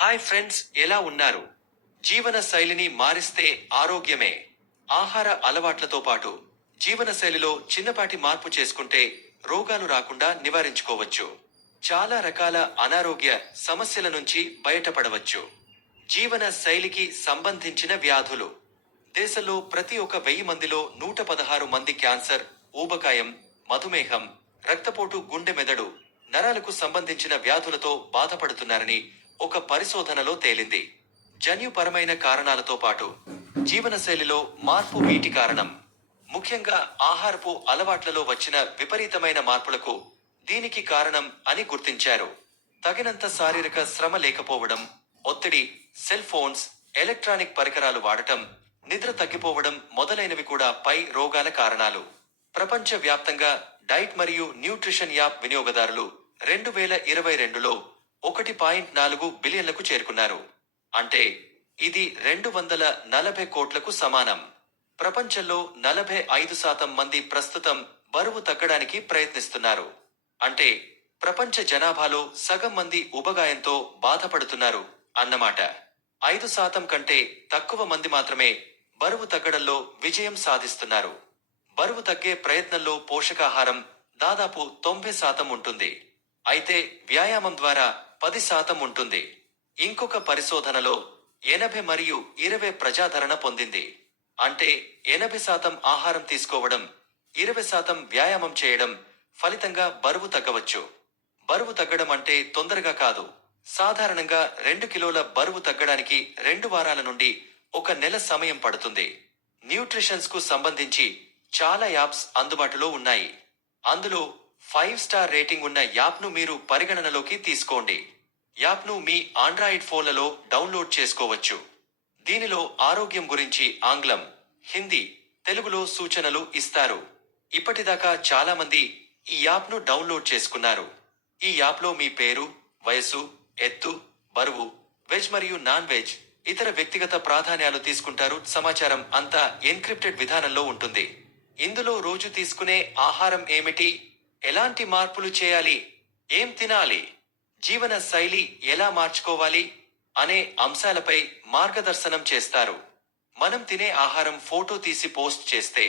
Hi friends, ఎలా ఉన్నారు? జీవన శైలిని మారిస్తే ఆరోగ్యమే. ఆహార అలవాట్లతో పాటు జీవనశైలిలో చిన్నపాటి మార్పు చేసుకుంటే రోగాలు రాకుండా నివారించుకోవచ్చు. చాలా రకాల అనారోగ్య సమస్యల నుంచి బయటపడవచ్చు. జీవన శైలికి సంబంధించిన వ్యాధులు. దేశంలో ప్రతి ఒక్క 1000 మందిలో 116 మంది క్యాన్సర్, ఊబకాయం, మధుమేహం, రక్తపోటు, గుండె మెదడు నరాలకు సంబంధించిన వ్యాధులతో బాధపడుతున్నారని ఒక పరిశోధనలో తేలింది. జన్యుపరమైన కారణాలతో పాటు జీవనశైలిలో మార్పు వీటి కారణం. ముఖ్యంగా ఆహారపు అలవాట్లలో వచ్చిన విపరీతమైన మార్పులకు దీనికి కారణం అని గుర్తించారు. తగినంత శారీరక శ్రమ లేకపోవడం, ఒత్తిడి, సెల్ ఫోన్స్, ఎలక్ట్రానిక్ పరికరాలు వాడటం, నిద్ర తగ్గిపోవడం మొదలైనవి కూడా పై రోగాల కారణాలు. ప్రపంచ వ్యాప్తంగా డైట్ మరియు న్యూట్రిషన్ యాప్ వినియోగదారులు 2022లో 1.4 బిలియన్లకు చేరుకున్నారు. అంటే ఇది 240 కోట్లకు సమానం. ప్రపంచంలో 45% మంది ప్రస్తుతం బరువు తగ్గడానికి ప్రయత్నిస్తున్నారు. అంటే ప్రపంచ జనాభాలో సగం మంది ఉబగాయంతో బాధపడుతున్నారు అన్నమాట. 5% కంటే తక్కువ మంది మాత్రమే బరువు తగ్గడంలో విజయం సాధిస్తున్నారు. బరువు తగ్గే ప్రయత్నంలో పోషకాహారం దాదాపు 90% ఉంటుంది. అయితే వ్యాయామం ద్వారా 10% ఉంటుంది. ఇంకొక పరిశోధనలో 80 మరియు 20 ప్రజాదరణ పొందింది. అంటే 80% ఆహారం తీసుకోవడం, 20% వ్యాయామం చేయడం ఫలితంగా బరువు తగ్గవచ్చు. బరువు తగ్గడం అంటే తొందరగా కాదు. సాధారణంగా 2 కిలోల బరువు తగ్గడానికి 2 వారాల నుండి 1 నెల సమయం పడుతుంది. న్యూట్రిషన్స్ కు సంబంధించి చాలా యాప్స్ అందుబాటులో ఉన్నాయి. అందులో 5 స్టార్ రేటింగ్ ఉన్న యాప్ను మీరు పరిగణనలోకి తీసుకోండి. యాప్ను మీ ఆండ్రాయిడ్ ఫోన్లలో డౌన్లోడ్ చేసుకోవచ్చు. దీనిలో ఆరోగ్యం గురించి ఆంగ్లం, హిందీ, తెలుగులో సూచనలు ఇస్తారు. ఇప్పటిదాకా చాలా మంది ఈ యాప్ను డౌన్లోడ్ చేసుకున్నారు. ఈ యాప్లో మీ పేరు, వయసు, ఎత్తు, బరువు, వెజ్ మరియు నాన్ వెజ్, ఇతర వ్యక్తిగత ప్రాధాన్యాలు తీసుకుంటారు. సమాచారం అంతా ఎన్క్రిప్టెడ్ విధానంలో ఉంటుంది. ఇందులో రోజు తీసుకునే ఆహారం ఏమిటి, ఎలాంటి మార్పులు చేయాలి, ఏం తినాలి, జీవన శైలి ఎలా మార్చుకోవాలి అనే అంశాలపై మార్గదర్శనం చేస్తారు. మనం తినే ఆహారం ఫోటో తీసి పోస్ట్ చేస్తే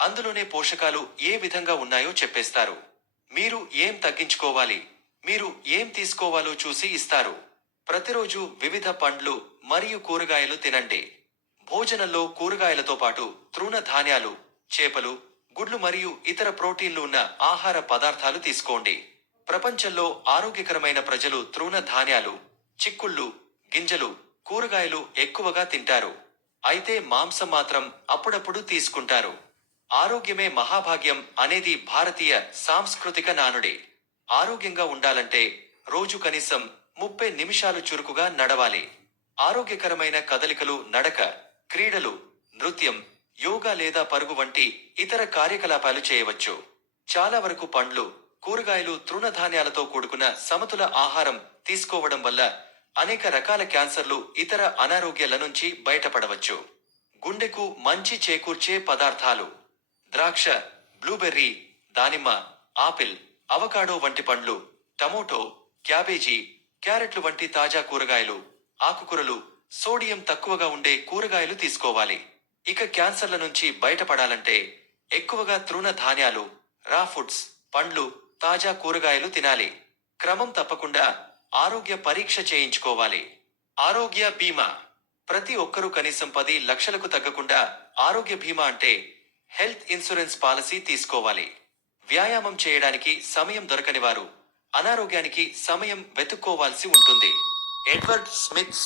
అందులోనే పోషకాలు ఏ విధంగా ఉన్నాయో చెప్పేస్తారు. మీరు ఏం తగ్గించుకోవాలి, మీరు ఏం తీసుకోవాలో చూసి ఇస్తారు. ప్రతిరోజు వివిధ పండ్లు మరియు కూరగాయలు తినండి. భోజనంలో కూరగాయలతో పాటు తృణ ధాన్యాలు, చేపలు, గుడ్లు మరియు ఇతర ప్రోటీన్లు ఉన్న ఆహార పదార్థాలు తీసుకోండి. ప్రపంచంలో ఆరోగ్యకరమైన ప్రజలు తృణ ధాన్యాలు, చిక్కుళ్ళు, గింజలు, కూరగాయలు ఎక్కువగా తింటారు. అయితే మాంసం మాత్రం అప్పుడప్పుడు తీసుకుంటారు. ఆరోగ్యమే మహాభాగ్యం అనేది భారతీయ సాంస్కృతిక నానుడి. ఆరోగ్యంగా ఉండాలంటే రోజు కనీసం 30 నిమిషాలు చురుకుగా నడవాలి. ఆరోగ్యకరమైన కదలికలు, నడక, క్రీడలు, నృత్యం, యోగా లేదా పరుగు వంటి ఇతర కార్యకలాపాలు చేయవచ్చు. చాలా వరకు పండ్లు, కూరగాయలు, తృణధాన్యాలతో కూడుకున్న సమతుల ఆహారం తీసుకోవడం వల్ల అనేక రకాల క్యాన్సర్లు, ఇతర అనారోగ్యాల నుంచి బయటపడవచ్చు. గుండెకు మంచి చేకూర్చే పదార్థాలు: ద్రాక్ష, బ్లూబెర్రీ, దానిమ్మ, ఆపిల్, అవకాడో వంటి పండ్లు, టమోటో, క్యాబేజీ, క్యారెట్లు వంటి తాజా కూరగాయలు, ఆకుకూరలు, సోడియం తక్కువగా ఉండే కూరగాయలు తీసుకోవాలి. ఇక క్యాన్సర్ల నుంచి బయటపడాలంటే ఎక్కువగా తృణ ధాన్యాలు, రా ఫుడ్స్, పండ్లు, తాజా కూరగాయలు తినాలి. క్రమం తప్పకుండా ఆరోగ్య పరీక్ష చేయించుకోవాలి. ఆరోగ్య బీమా. ప్రతి ఒక్కరూ కనీసం 10 లక్షలకు తగ్గకుండా ఆరోగ్య బీమా అంటే హెల్త్ ఇన్సూరెన్స్ పాలసీ తీసుకోవాలి. వ్యాయామం చేయడానికి సమయం దొరకని వారు అనారోగ్యానికి సమయం వెతుక్కోవాల్సి ఉంటుంది. Edward Smith